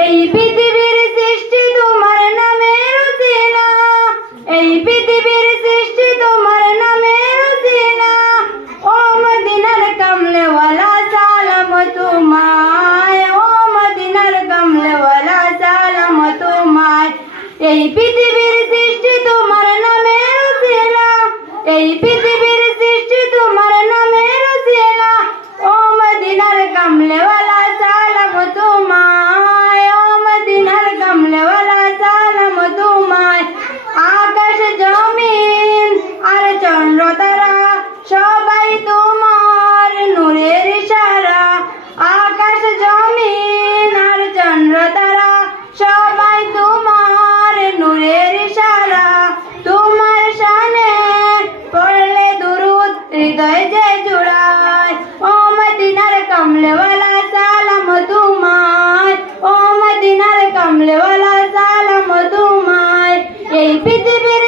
এই পৃথিবীর সৃষ্টি তোমার নামের রচনা, এই পৃথিবীর সৃষ্টি তোমার নামের রচনা। ও মদিনার কমলেওয়ালা সালাম তোমায়, ও মদিনার কমলেওয়ালা সালাম তোমায়। এই পৃথিবীর সৃষ্টি তোমার নামের রচনা, এই পৃথিবীর সৃষ্টি তোমার নামের রচনা। ও মদিনার কমলেওয়ালা সালাম তোমায়, ও মদিনার কমলেওয়ালা সালাম তোমায়। আকাশ জমিন আর চন্দ্র তারা সবাই তোমার নূরের ইশারা। আকাশ জমিন আর চন্দ্র তারা সবাই তোমার নূরের ইশারা। তোমার শানে পড়লে দুরুদ হৃদয় যে জুড়ায়। ও মদিনার কমলেওয়ালা সালাম তোমায়, ও মদিনার কমলেওয়ালা সালাম তোমায়। এই পৃথিবীর